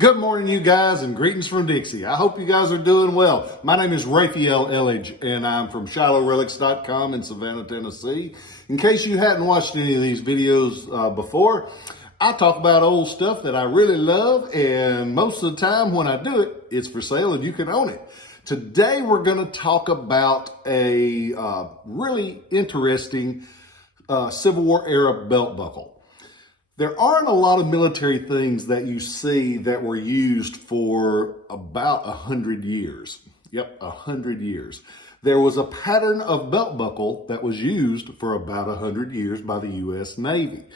Good morning, you guys, and greetings from Dixie. I hope you guys are doing well. My name is Rafael Eledge, and I'm from Relics.com in Savannah, Tennessee. In case you hadn't watched any of these videos before, I talk about old stuff that I really love, and most of the time when I do it, it's for sale and you can own it. Today, we're going to talk about a really interesting Civil War era belt buckle. There aren't a lot of military things that you see that were used for about 100 years. Yep, 100 years. There was a pattern of belt buckle that was used for about 100 years by the U.S. Navy.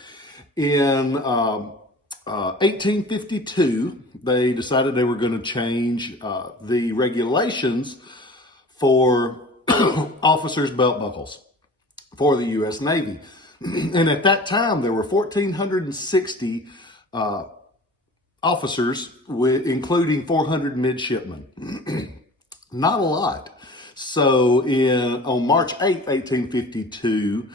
In 1852, they decided they were going to change the regulations for officers' belt buckles for the U.S. Navy. And at that time, there were 1,460 officers, including 400 midshipmen. Not a lot. So on March 8, 1852,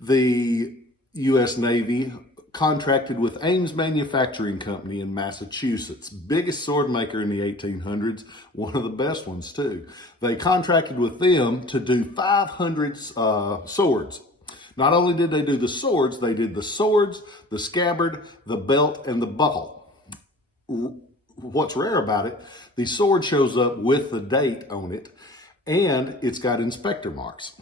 the U.S. Navy contracted with Ames Manufacturing Company in Massachusetts, biggest sword maker in the 1800s, one of the best ones too. They contracted with them to do 500 swords. Not only did they do the swords, they did the swords, the scabbard, the belt, and the buckle. What's rare about it, the sword shows up with the date on it, and it's got inspector marks.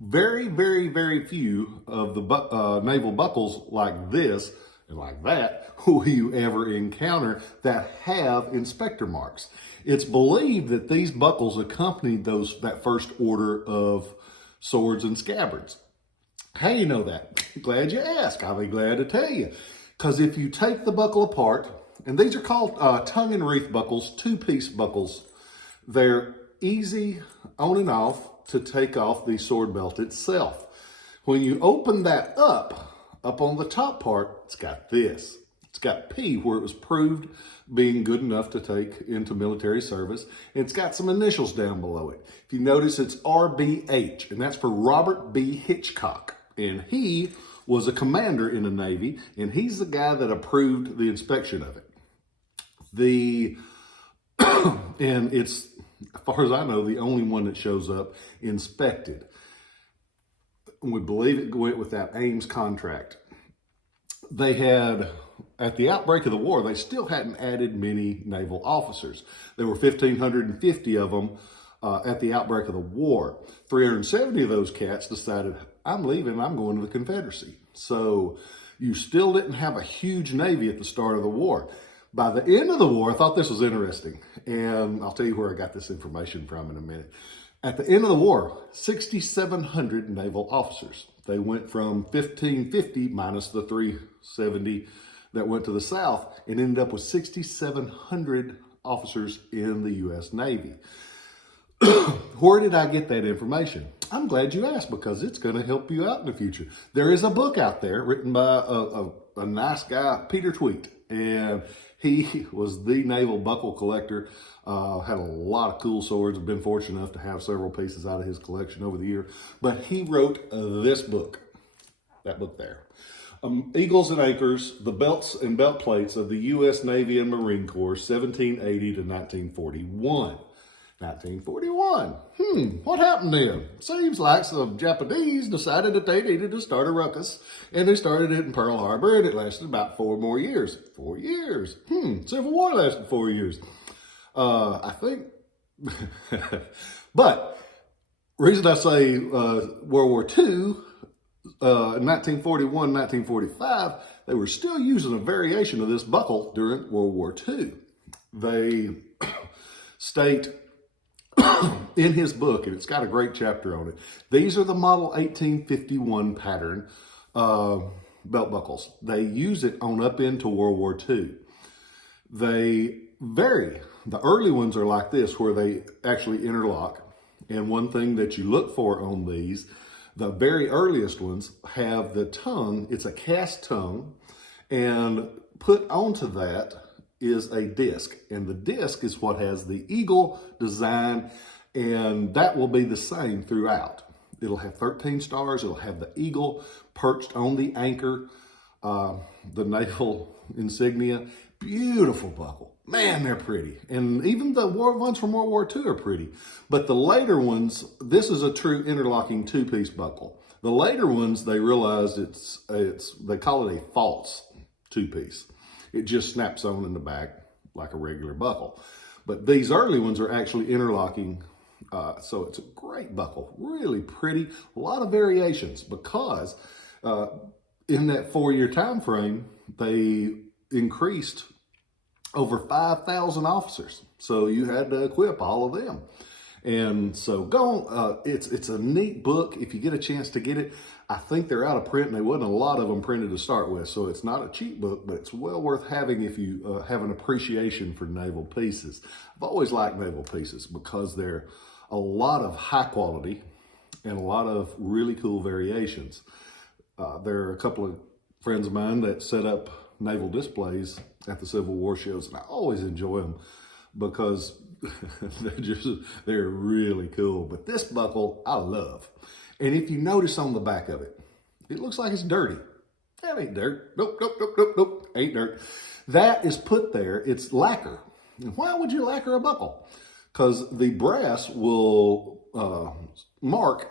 Very, very, very few of the naval buckles like this and like that will you ever encounter that have inspector marks. It's believed that these buckles accompanied that first order of swords and scabbards. How do you know that? Glad you asked. I'll be glad to tell you. Because if you take the buckle apart, and these are called tongue and wreath buckles, two-piece buckles, they're easy on and off to take off the sword belt itself. When you open that up on the top part, it's got this. It's got P, where it was proved being good enough to take into military service. It's got some initials down below it. If you notice, it's RBH, and that's for Robert B. Hitchcock. And he was a commander in the Navy, and he's the guy that approved the inspection of it. And it's, as far as I know, the only one that shows up inspected. We believe it went with that Ames contract. They had, at the outbreak of the war, they still hadn't added many naval officers. There were 1,550 of them at the outbreak of the war. 370 of those cats decided, I'm leaving, I'm going to the Confederacy. So you still didn't have a huge Navy at the start of the war. By the end of the war, I thought this was interesting, and I'll tell you where I got this information from in a minute. At the end of the war, 6,700 naval officers. They went from 1,550 minus the 370 that went to the South and ended up with 6,700 officers in the U.S. Navy. Where did I get that information? I'm glad you asked, because it's going to help you out in the future. There is a book out there written by a nice guy, Peter Tweet, and he was the naval buckle collector, had a lot of cool swords. I've been fortunate enough to have several pieces out of his collection over the year. But he wrote this book, that book there. Eagles and Anchors, the belts and belt plates of the U.S. Navy and Marine Corps, 1780 to 1941. 1941. What happened then? Seems like some Japanese decided that they needed to start a ruckus, and they started it in Pearl Harbor, and it lasted about 4 more years. 4 years. Civil War lasted 4 years. I think. But reason I say World War II, in 1941, 1945, they were still using a variation of this buckle during World War II. They state in his book, and it's got a great chapter on it, these are the model 1851 pattern belt buckles. They use it on up into World War II. They vary. The early ones are like this, where they actually interlock. And one thing that you look for on these, the very earliest ones have the tongue. It's a cast tongue, and put onto that is a disc, and the disc is what has the eagle design, and that will be the same throughout. It'll have 13 stars. It'll have the eagle perched on the anchor, the naval insignia. Beautiful buckle, Man, they're pretty. And even the ones from World War II are pretty. But the later ones, this is a true interlocking two-piece buckle. The later ones, they realized they call it a false two-piece. It just snaps on in the back like a regular buckle. But these early ones are actually interlocking. So it's a great buckle, really pretty, a lot of variations because in that 4-year time frame, they increased over 5,000 officers. So you had to equip all of them. And so go on, it's a neat book. If you get a chance to get it, I think they're out of print and there wasn't a lot of them printed to start with. So it's not a cheap book, but it's well worth having if you have an appreciation for naval pieces. I've always liked naval pieces because they're a lot of high quality and a lot of really cool variations. There are a couple of friends of mine that set up naval displays at the Civil War shows, and I always enjoy them because they're really cool. But this buckle I love. And if you notice on the back of it, it looks like it's dirty. That ain't dirt. Nope, nope, nope, nope, nope. Ain't dirt. That is put there. It's lacquer. And why would you lacquer a buckle? Because the brass will mark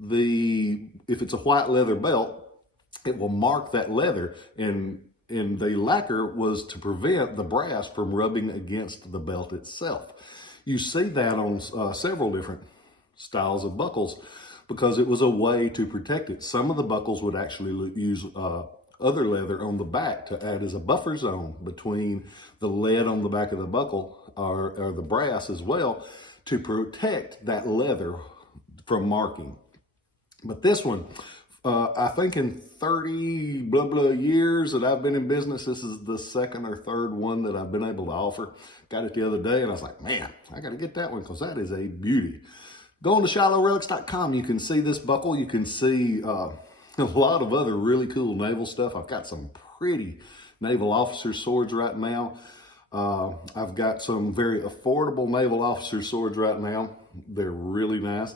if it's a white leather belt, it will mark that leather, and the lacquer was to prevent the brass from rubbing against the belt itself. You see that on several different styles of buckles because it was a way to protect it. Some of the buckles would actually use other leather on the back to add as a buffer zone between the lead on the back of the buckle or the brass as well to protect that leather from marking. But this one, I think in 30 blah blah years that I've been in business, this is the second or third one that I've been able to offer. Got it the other day and I was like, man, I got to get that one because that is a beauty. Go on to ShilohRelics.com. You can see this buckle. You can see a lot of other really cool naval stuff. I've got some pretty naval officer swords right now. I've got some very affordable naval officer swords right now. They're really nice.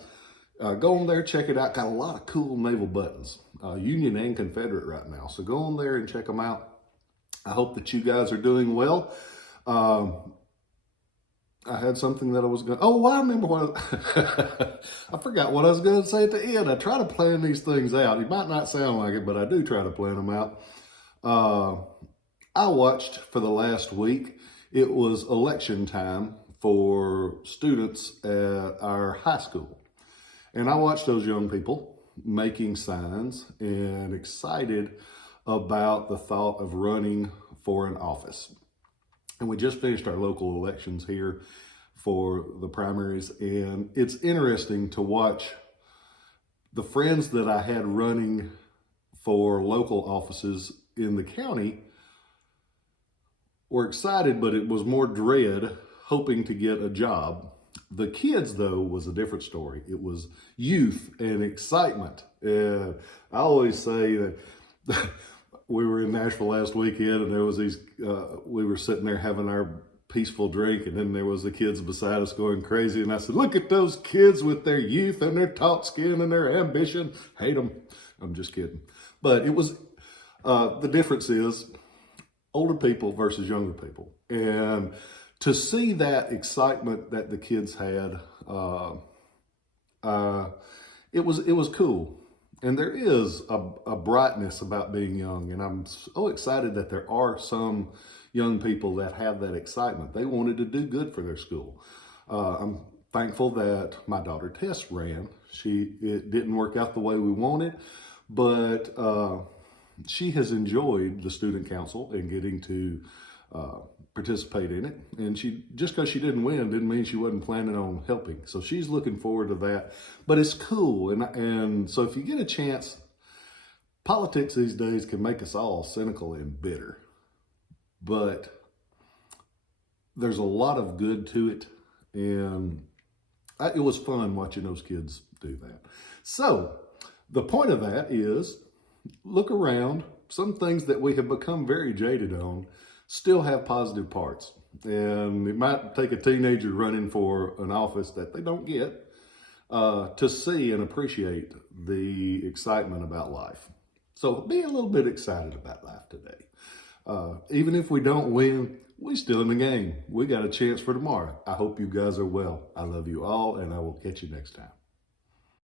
Go on there, check it out. Got a lot of cool naval buttons, Union and Confederate right now. So go on there and check them out. I hope that you guys are doing well. I had something that I was going to, I remember what, I forgot what I was going to say at the end. I try to plan these things out. It might not sound like it, but I do try to plan them out. I watched for the last week, it was election time for students at our high school. And I watched those young people making signs and excited about the thought of running for an office. And we just finished our local elections here for the primaries. And it's interesting to watch the friends that I had running for local offices in the county were excited, but it was more dread, hoping to get a job. The kids, though, was a different story. It was youth and excitement. And I always say that we were in Nashville last weekend and there was we were sitting there having our peaceful drink and then there was the kids beside us going crazy. And I said, look at those kids with their youth and their taut skin and their ambition. Hate them. I'm just kidding. But it was, the difference is older people versus younger people. And to see that excitement that the kids had, it was cool. And there is a brightness about being young. And I'm so excited that there are some young people that have that excitement. They wanted to do good for their school. I'm thankful that my daughter Tess ran. It didn't work out the way we wanted, but she has enjoyed the student council and getting to participate in it. And just because she didn't win didn't mean she wasn't planning on helping. So she's looking forward to that. But it's cool. And so if you get a chance, politics these days can make us all cynical and bitter. But there's a lot of good to it. And it was fun watching those kids do that. So the point of that is look around. Some things that we have become very jaded on still have positive parts. And it might take a teenager running for an office that they don't get to see and appreciate the excitement about life. So be a little bit excited about life today. Even if we don't win, we still in the game. We got a chance for tomorrow. I hope you guys are well. I love you all, and I will catch you next time.